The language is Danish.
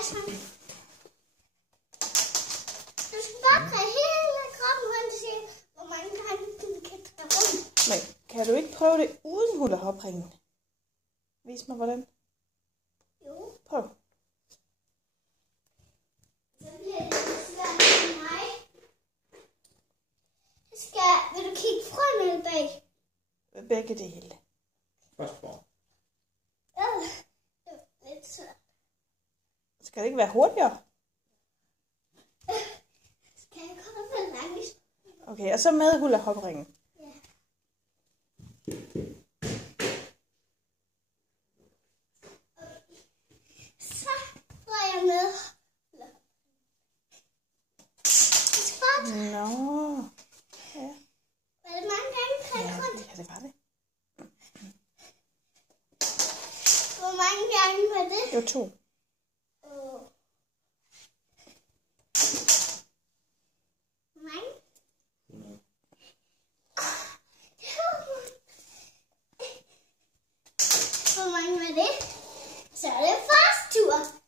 Altså, du skal bare dreje hele kroppen rundt og se, hvor mange gange du kan dreje rundt. Men kan du ikke prøve det uden hula hop-ringen? Vis mig, hvordan. Jo. Prøv. Så bliver det svært for mig. Vil du kigge frem eller bag? Begge dele. Først for. Ja, det var lidt svært. Skal det ikke være hurtigere? Skal jeg komme for langt? Okay, og så med hula hop-ringen. Ja. Så går jeg med. Nå. Ja. Var det mange gange træk rundt? Ja, det var det. Hvor mange gange var det? Det var 2. Hvor mange? Hvor mange var det? Så er det fars tur.